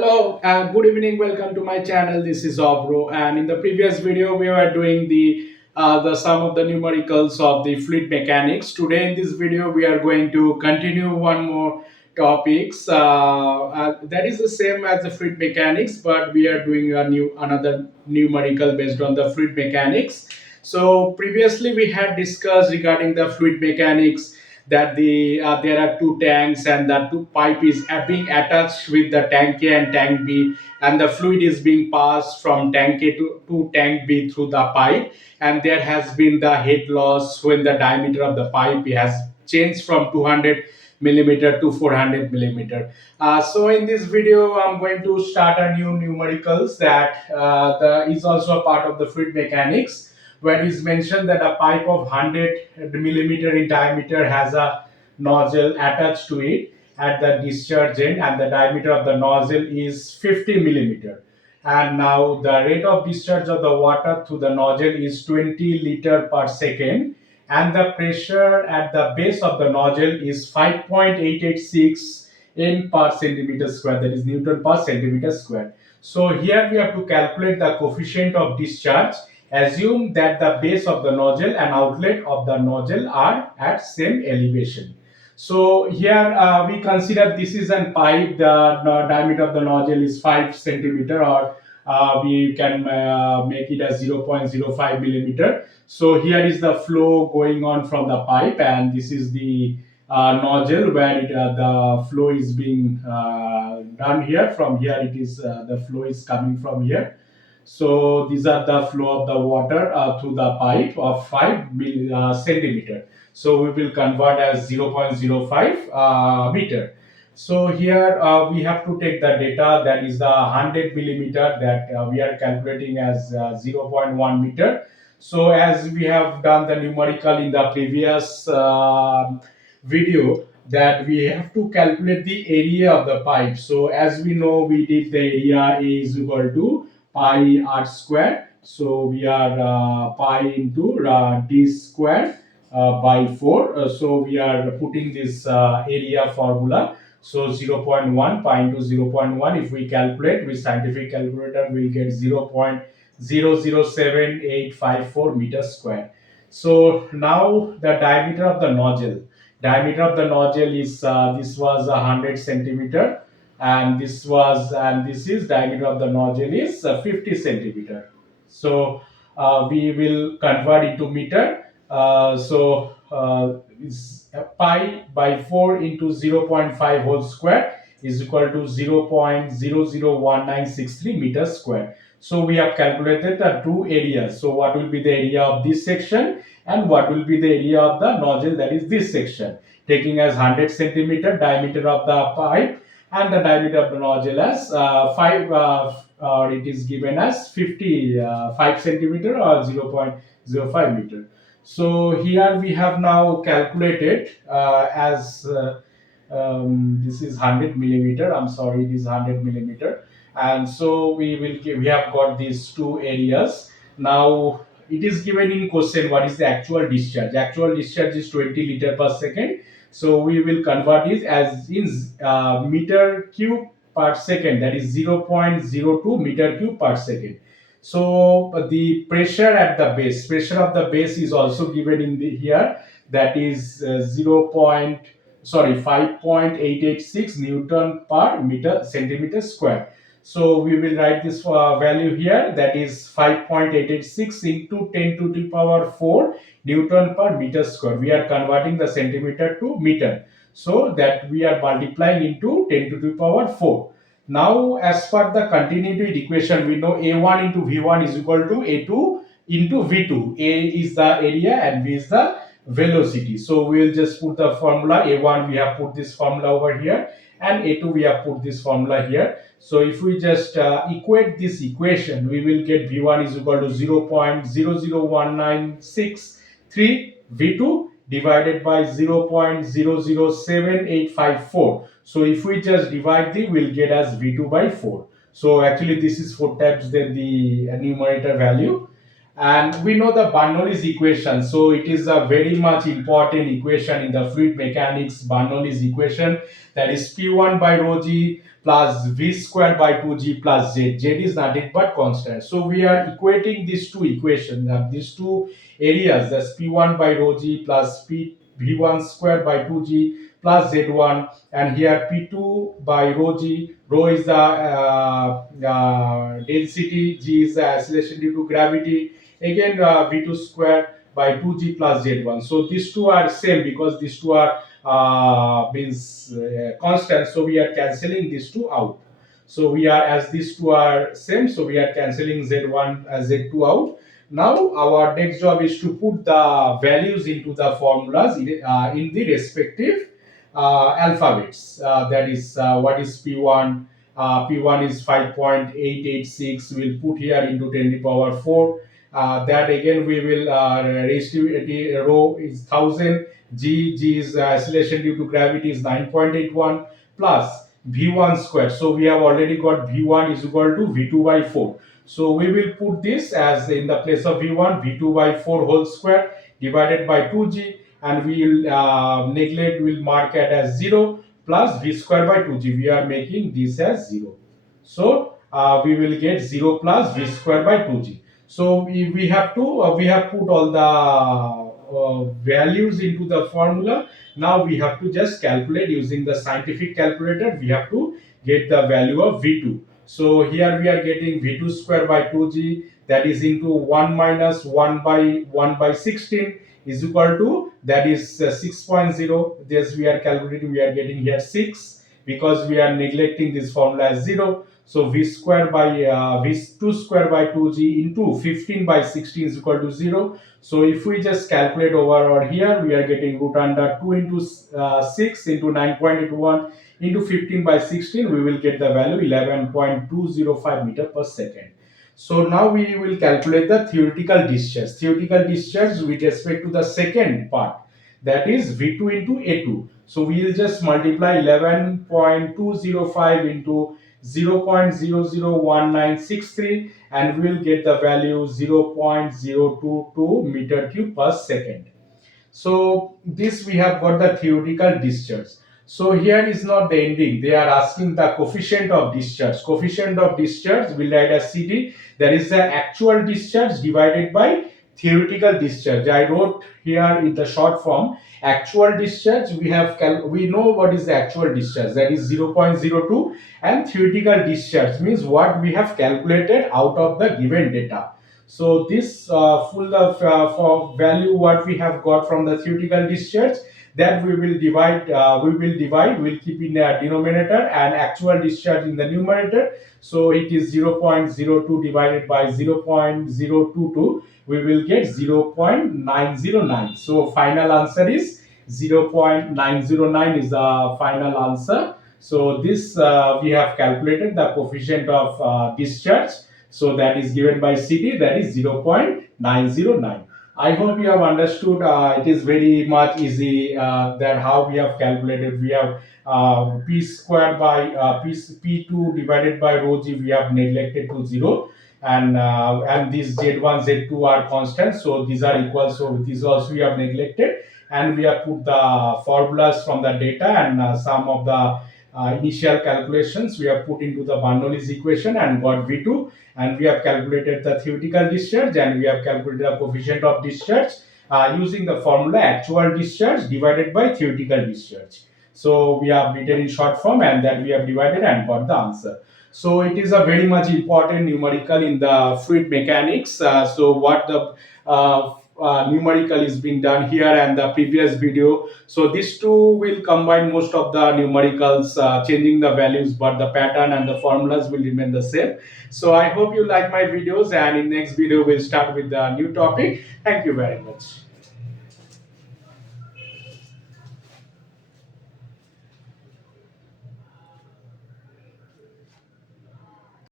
Hello, good evening. Welcome to my channel. This is Obro, and in the previous video, we were doing the sum of the numericals of the fluid mechanics. Today, in this video, we are going to continue one more topics. That is the same as the fluid mechanics, but we are doing another numerical based on the fluid mechanics. So previously, we had discussed regarding the fluid mechanics that there are two tanks and the two pipe is being attached with the tank A and tank B, and the fluid is being passed from tank A to tank B through the pipe, and there has been the head loss when the diameter of the pipe has changed from 200 millimeter to 400 millimeter. So in this video I'm going to start a new numericals that is also a part of the fluid mechanics, where it is mentioned that a pipe of 100 millimeter in diameter has a nozzle attached to it at the discharge end, and the diameter of the nozzle is 50 millimeter. And now the rate of discharge of the water through the nozzle is 20 liter per second, and the pressure at the base of the nozzle is 5.886 n per centimeter square, that is Newton per centimeter square. So here we have to calculate the coefficient of discharge. Assume that the base of the nozzle and outlet of the nozzle are at same elevation. So here we consider this is a pipe. The diameter of the nozzle is 5 centimeter, or we can make it as 0.05 millimeter. So here is the flow going on from the pipe, and this is the nozzle where the flow is being done here. From here, it is the flow is coming from here. So these are the flow of the water through the pipe of 5 centimeter. So we will convert as 0.05 meter. So here we have to take the data, that is the 100 millimeter, that we are calculating as zero point 0.1 meter. So as we have done the numerical in the previous video, that we have to calculate the area of the pipe. So as we know, we did the area is equal to pi r square. So we are pi into d square by 4. So we are putting this area formula. So 0.1 pi into 0.1, if we calculate with scientific calculator, we will get 0.007854 meters square. So now the diameter of the nozzle. Diameter of the nozzle is this was 100 centimeter, and this is diameter of the nozzle is 50 centimeter. So we will convert into meter. Is pi by 4 into 0.5 whole square is equal to 0.001963 meters square. So we have calculated the two areas. So what will be the area of this section, and what will be the area of the nozzle, that is this section, taking as 100 centimeter diameter of the pipe, and the diameter of the nozzle as 5 or it is given as 5 centimeter or 0.05 meter. So here we have now calculated as this is 100 millimeter. I'm sorry, it is 100 millimeter, and so we have got these two areas. Now it is given in question what is the actual discharge. Actual discharge is 20 liter per second. So we will convert it as in meter cube per second, that is 0.02 meter cube per second. So the pressure at the base, pressure of the base is also given in the here, that is 5.886 Newton per meter centimeter square. So we will write this value here, that is 5.886 into 10 to the power 4 Newton per meter square. We are converting the centimeter to meter, so that we are multiplying into 10 to the power 4. Now, as per the continuity equation, we know A1 into V1 is equal to A2 into V2. A is the area and V is the velocity. So we will just put the formula. A1 we have put this formula over here, and A2 we have put this formula here. So if we just equate this equation, we will get V1 is equal to 0.001963 V2 divided by 0.007854. So if we just divide the, we'll get as V2 by 4. So actually this is 4 times than the numerator value. And we know the Bernoulli's equation, so it is a very much important equation in the fluid mechanics. Bernoulli's equation, that is P1 by rho g plus V square by 2g plus z. Z is nothing but constant. So we are equating these two equations, these two areas, that's P1 by rho g plus P V1 square by 2g plus z1, and here P2 by rho g. Rho is the density, g is the acceleration due to gravity, again v2 square by 2g plus z1. So these two are same because these two are means constant, so we are cancelling these two out. So we are, as these two are same, so we are cancelling z1 as z2 out. Now our next job is to put the values into the formulas in the respective alphabets. That is what is p1. P1 is 5.886. We'll put here into 10 to the power 4. That again we will raise to the rho is 1000. G is acceleration due to gravity is 9.81 plus V1 square. So we have already got V1 is equal to V2 by 4. So we will put this as in the place of V1, V2 by 4 whole square divided by 2G, and we will neglect, will mark it as 0 plus V square by 2G. We are making this as 0. So we will get 0 plus V square by 2G. So we have to we have put all the values into the formula. Now we have to just calculate using the scientific calculator. We have to get the value of V2. So here we are getting V2 square by 2g, that is into 1 minus 1 by 16 is equal to, that is 6.0. This we are calculating, we are getting here 6 because we are neglecting this formula as 0. So v square by v2 square by 2g into 15 by 16 is equal to 0. So if we just calculate over or here, we are getting root under 2 into 6 into 9.81 into 15 by 16, we will get the value 11.205 meter per second. So now we will calculate the theoretical discharge. Theoretical discharge with respect to the second part, that is V2 into A2. So we will just multiply 11.205 into 0.001963, and we will get the value 0.022 meter cube per second. So this we have got the theoretical discharge. So here is not the ending. They are asking the coefficient of discharge. Coefficient of discharge will write as CD. That is the actual discharge divided by theoretical discharge. I wrote here in the short form actual discharge. We know what is the actual discharge. That is 0.02, and theoretical discharge means what we have calculated out of the given data. So this full of for value what we have got from the theoretical discharge, that we will divide. We'll keep in the denominator and actual discharge in the numerator. So it is 0.02 divided by 0.022. We will get 0.909. So final answer is 0.909 is the final answer. So this we have calculated the coefficient of discharge, so that is given by CD, that is 0.909. I hope you have understood. It is very much easy that how we have calculated. We have P squared by P2 divided by rho g, we have neglected to 0, and these Z1 Z2 are constant, so these are equal, so these also we have neglected, and we have put the formulas from the data, and some of the initial calculations we have put into the Bernoulli's equation and got V2, and we have calculated the theoretical discharge, and we have calculated the coefficient of discharge using the formula actual discharge divided by theoretical discharge. So we have written in short form, and that we have divided and got the answer. So it is a very much important numerical in the fluid mechanics. So what the numerical is being done here and the previous video. So these two will combine most of the numericals, changing the values, but the pattern and the formulas will remain the same. So I hope you like my videos, and in next video we'll start with the new topic. Thank you very much.